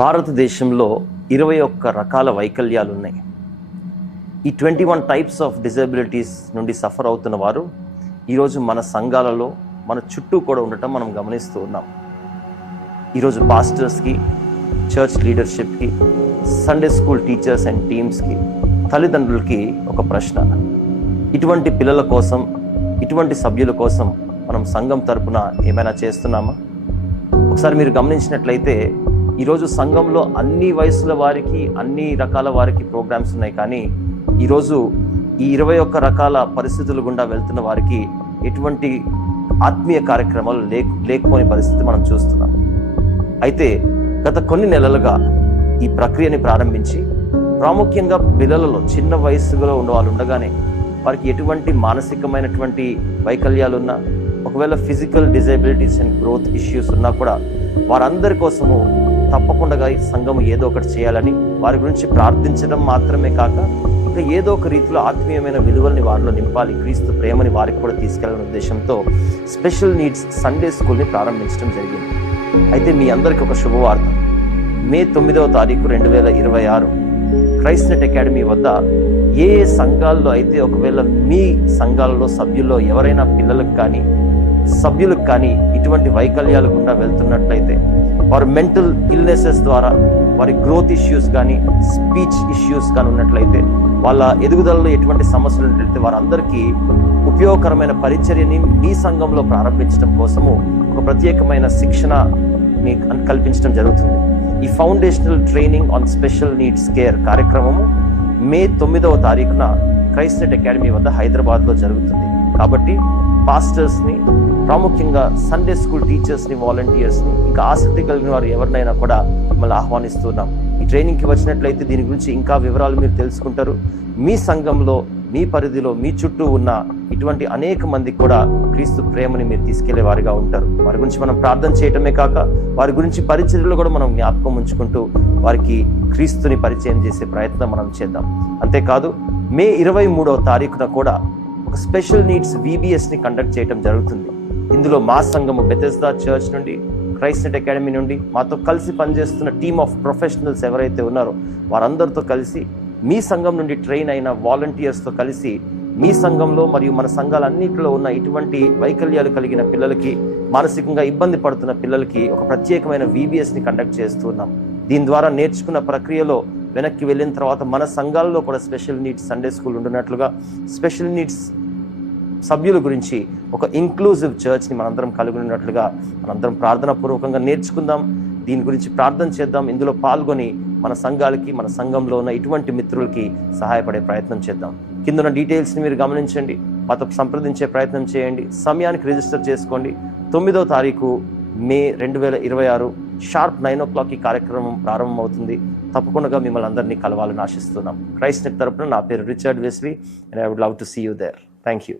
భారతదేశంలో 21 రకాల వైకల్యాలు ఉన్నాయి. ఈ 21 టైప్స్ ఆఫ్ డిజబిలిటీస్ నుండి సఫర్ అవుతున్న వారు ఈరోజు మన సంఘాలలో మన చుట్టూ కూడా ఉండటం మనం గమనిస్తూ ఉన్నాం. ఈరోజు పాస్టర్స్కి, చర్చ్ లీడర్షిప్కి, సండే స్కూల్ టీచర్స్ అండ్ టీమ్స్కి, తల్లిదండ్రులకి ఒక ప్రశ్న. ఇటువంటి పిల్లల కోసం, ఇటువంటి సభ్యుల కోసం మనం సంఘం తరపున ఏమైనా చేస్తున్నామా? ఒకసారి మీరు గమనించినట్లయితే ఈరోజు సంఘంలో అన్ని వయసుల వారికి, అన్ని రకాల వారికి ప్రోగ్రామ్స్ ఉన్నాయి. కానీ ఈరోజు ఈ 21 రకాల పరిస్థితుల గుండా వెళ్తున్న వారికి ఎటువంటి ఆత్మీయ కార్యక్రమాలు లేకపోని పరిస్థితి మనం చూస్తున్నాం. అయితే గత కొన్ని నెలలుగా ఈ ప్రక్రియని ప్రారంభించి ప్రాముఖ్యంగా పిల్లలలో, చిన్న వయసులో ఉన్న వాళ్ళు ఉండగానే వారికి ఎటువంటి మానసికమైనటువంటి వైకల్యాలున్నా, ఒకవేళ physical disabilities and growth issues ఉన్నా కూడా వారందరి కోసము తప్పకుండా ఈ సంఘం ఏదో ఒకటి చేయాలని, వారి గురించి ప్రార్థించడం మాత్రమే కాక ఇంకా ఏదో ఒక రీతిలో ఆత్మీయమైన విలువల్ని వారిలో నింపాలి, క్రీస్తు ప్రేమని వారికి కూడా తీసుకెళ్లాలనే ఉద్దేశంతో స్పెషల్ నీడ్స్ సండే స్కూల్ని ప్రారంభించడం జరిగింది. అయితే మీ అందరికీ ఒక శుభవార్త. మే 9వ తారీఖు 2026 క్రైస్ట్ నెట్ అకాడమీ వద్ద ఏ సంఘాల్లో అయితే ఒకవేళ మీ సంఘాలలో సభ్యుల్లో ఎవరైనా పిల్లలకు కానీ సభ్యులకు కానీ ఇటువంటి వైకల్యాలు గుండా వెళ్తున్నట్లయితే, వారు మెంటల్ ఇల్నెసెస్ ద్వారా వారి గ్రోత్ ఇష్యూస్ కానీ, స్పీచ్ ఇష్యూస్ కానీ ఉన్నట్లయితే, వాళ్ళ ఎదుగుదలలో ఎటువంటి సమస్యలు ఉన్నట్లయితే వారందరికీ ఉపయోగకరమైన పరిచర్యని మీ సంఘంలో ప్రారంభించడం కోసము ఒక ప్రత్యేకమైన శిక్షణని కల్పించడం జరుగుతుంది. ఈ foundational training on special needs care కార్యక్రమము మే 9వ తారీఖున క్రైస్ట్ నెట్ అకాడమీ వద్ద హైదరాబాద్లో జరుగుతుంది. కాబట్టి పాస్టర్స్ని, ప్రాముఖ్యంగా సండే స్కూల్ టీచర్స్ని, వాలంటీర్స్ని, ఇంకా ఆసక్తి కలిగిన వారు ఎవరినైనా కూడా మిమ్మల్ని ఆహ్వానిస్తున్నాం. ఈ ట్రైనింగ్కి వచ్చినట్లయితే దీని గురించి ఇంకా వివరాలు మీరు తెలుసుకుంటారు. మీ సంఘంలో, మీ పరిధిలో, మీ చుట్టూ ఉన్న ఇటువంటి అనేక మందికి కూడా క్రీస్తు ప్రేమని మీరు తీసుకెళ్లే వారిగా ఉంటారు. వారి గురించి మనం ప్రార్థన చేయటమే కాక వారి గురించి పరిచర్యలు కూడా మనం జ్ఞాపకం ఉంచుకుంటూ వారికి క్రీస్తుని పరిచయం చేసే ప్రయత్నం మనం చేద్దాం. అంతేకాదు మే 23వ తారీఖున కూడా ఒక స్పెషల్ నీడ్స్ VBSని కండక్ట్ చేయడం జరుగుతుంది. ఇందులో మా సంఘము బెతెస్దా చర్చ్ నుండి, క్రైస్ట్ నెట్ అకాడమీ నుండి మాతో కలిసి పనిచేస్తున్న టీమ్ ఆఫ్ ప్రొఫెషనల్స్ ఎవరైతే ఉన్నారో వారందరితో కలిసి, మీ సంఘం నుండి ట్రైన్ అయిన వాలంటీర్స్తో కలిసి మీ సంఘంలో మరియు మన సంఘాలన్నింటిలో ఉన్న ఇటువంటి వైకల్యాలు కలిగిన పిల్లలకి, మానసికంగా ఇబ్బంది పడుతున్న పిల్లలకి ఒక ప్రత్యేకమైన VBSని కండక్ట్ చేస్తున్నాం. దీని ద్వారా నేర్చుకున్న ప్రక్రియలో వెనక్కి వెళ్ళిన తర్వాత మన సంఘాల్లో కూడా స్పెషల్ నీడ్స్ సండే స్కూల్ ఉంటున్నట్లుగా స్పెషల్ నీడ్స్ సభ్యుల గురించి ఒక ఇంక్లూజివ్ చర్చ్ని మనందరం కలిగి ఉన్నట్లుగా మనందరం ప్రార్థనాపూర్వకంగా నేర్చుకుందాం. దీని గురించి ప్రార్థన చేద్దాం. ఇందులో పాల్గొని మన సంఘాలకి, మన సంఘంలో ఉన్న ఇటువంటి మిత్రులకి సహాయపడే ప్రయత్నం చేద్దాం. కింద ఉన్న డీటెయిల్స్ని మీరు గమనించండి, మాతో సంప్రదించే ప్రయత్నం చేయండి. సమయానికి రిజిస్టర్ చేసుకోండి. 9వ తారీఖు మే 2026 షార్ప్ 9 o'clock ఈ కార్యక్రమం ప్రారంభమవుతుంది. తప్పకుండా మిమ్మల్ని అందరినీ కలవాలని ఆశిస్తున్నాం. క్రైస్ట్ నెట్ తరపున నా పేరు Richard Wesley and I would love to see you there. Thank you.